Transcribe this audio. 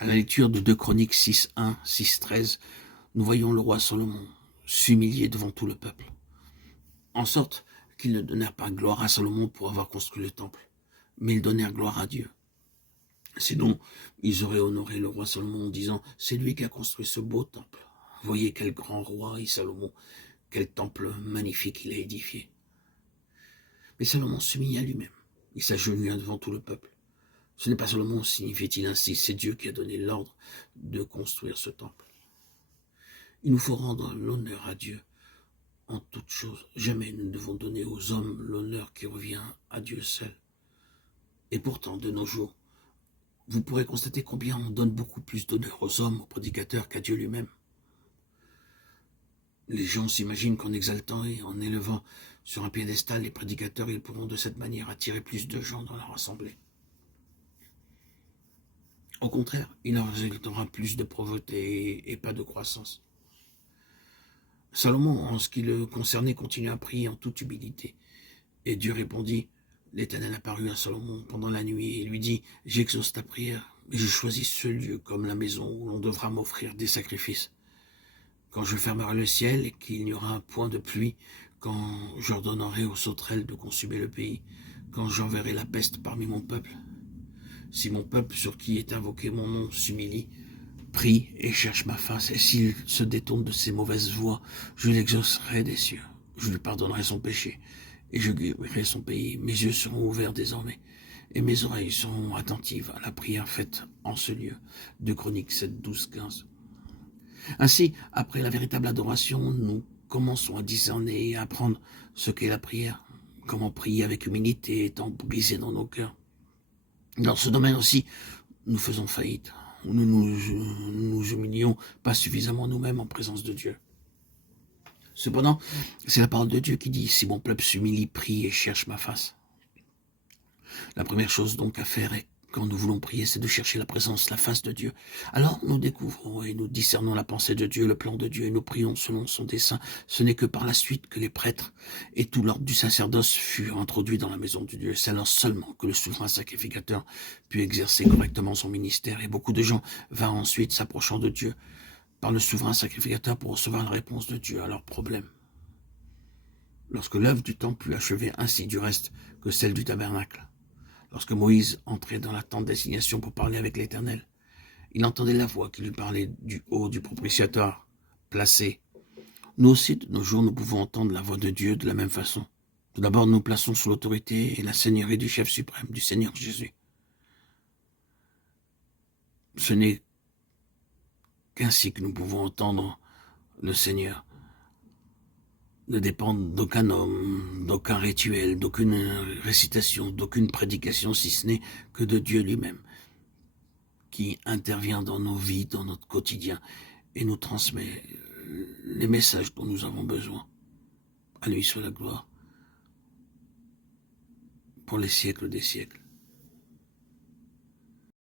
À la lecture de 2 Chroniques 6:1, 6:13, nous voyons le roi Salomon s'humilier devant tout le peuple, en sorte qu'ils ne donnèrent pas gloire à Salomon pour avoir construit le temple, mais ils donnèrent gloire à Dieu. Sinon, ils auraient honoré le roi Salomon en disant « C'est lui qui a construit ce beau temple. Voyez quel grand roi est Salomon, quel temple magnifique il a édifié. » Mais Salomon s'humilia lui-même. Il s'agenouilla devant tout le peuple. Ce n'est pas Salomon, signifiait-il ainsi, c'est Dieu qui a donné l'ordre de construire ce temple. Il nous faut rendre l'honneur à Dieu en toutes choses. Jamais nous ne devons donner aux hommes l'honneur qui revient à Dieu seul. Et pourtant, de nos jours, vous pourrez constater combien on donne beaucoup plus d'honneur aux hommes, aux prédicateurs, qu'à Dieu lui-même. Les gens s'imaginent qu'en exaltant et en élevant sur un piédestal les prédicateurs, ils pourront de cette manière attirer plus de gens dans leur assemblée. Au contraire, il en résultera plus de pauvreté et pas de croissance. Salomon, en ce qui le concernait, continua à prier en toute humilité. Et Dieu répondit, l'Éternel apparut à Salomon pendant la nuit et lui dit, « J'exauce ta prière, et je choisis ce lieu comme la maison où l'on devra m'offrir des sacrifices. Quand je fermerai le ciel et qu'il n'y aura point de pluie, quand j'ordonnerai aux sauterelles de consumer le pays, quand j'enverrai la peste parmi mon peuple, si mon peuple sur qui est invoqué mon nom s'humilie, prie et cherche ma face, et s'il se détourne de ses mauvaises voies, je l'exaucerai des cieux, je lui pardonnerai son péché, et je guérirai son pays. Mes yeux seront ouverts désormais, et mes oreilles seront attentives à la prière faite en ce lieu. 2 Chroniques 7, 12, 15. Ainsi, après la véritable adoration, nous commençons à discerner et à apprendre ce qu'est la prière, comment prier avec humilité, étant brisé dans nos cœurs. Dans ce domaine aussi, nous faisons faillite. Nous nous humilions pas suffisamment nous-mêmes en présence de Dieu. Cependant, c'est la parole de Dieu qui dit « Si mon peuple s'humilie, prie et cherche ma face ». La première chose donc à faire quand nous voulons prier, c'est de chercher la présence, la face de Dieu. Alors nous découvrons et nous discernons la pensée de Dieu, le plan de Dieu, et nous prions selon son dessein. Ce n'est que par la suite que les prêtres et tout l'ordre du sacerdoce furent introduits dans la maison de Dieu. C'est alors seulement que le souverain sacrificateur put exercer correctement son ministère. Et beaucoup de gens vinrent ensuite s'approchant de Dieu par le souverain sacrificateur pour recevoir la réponse de Dieu à leurs problèmes. Lorsque l'œuvre du temple fut achevée, ainsi du reste que celle du tabernacle, lorsque Moïse entrait dans la tente d'assignation pour parler avec l'Éternel, il entendait la voix qui lui parlait du haut du propitiatoire placé. Nous aussi, de nos jours, nous pouvons entendre la voix de Dieu de la même façon. Tout d'abord, nous plaçons sous l'autorité et la seigneurie du chef suprême, du Seigneur Jésus. Ce n'est qu'ainsi que nous pouvons entendre le Seigneur. Ne dépendre d'aucun homme, d'aucun rituel, d'aucune récitation, d'aucune prédication, si ce n'est que de Dieu lui-même, qui intervient dans nos vies, dans notre quotidien, et nous transmet les messages dont nous avons besoin. À lui soit la gloire, pour les siècles des siècles.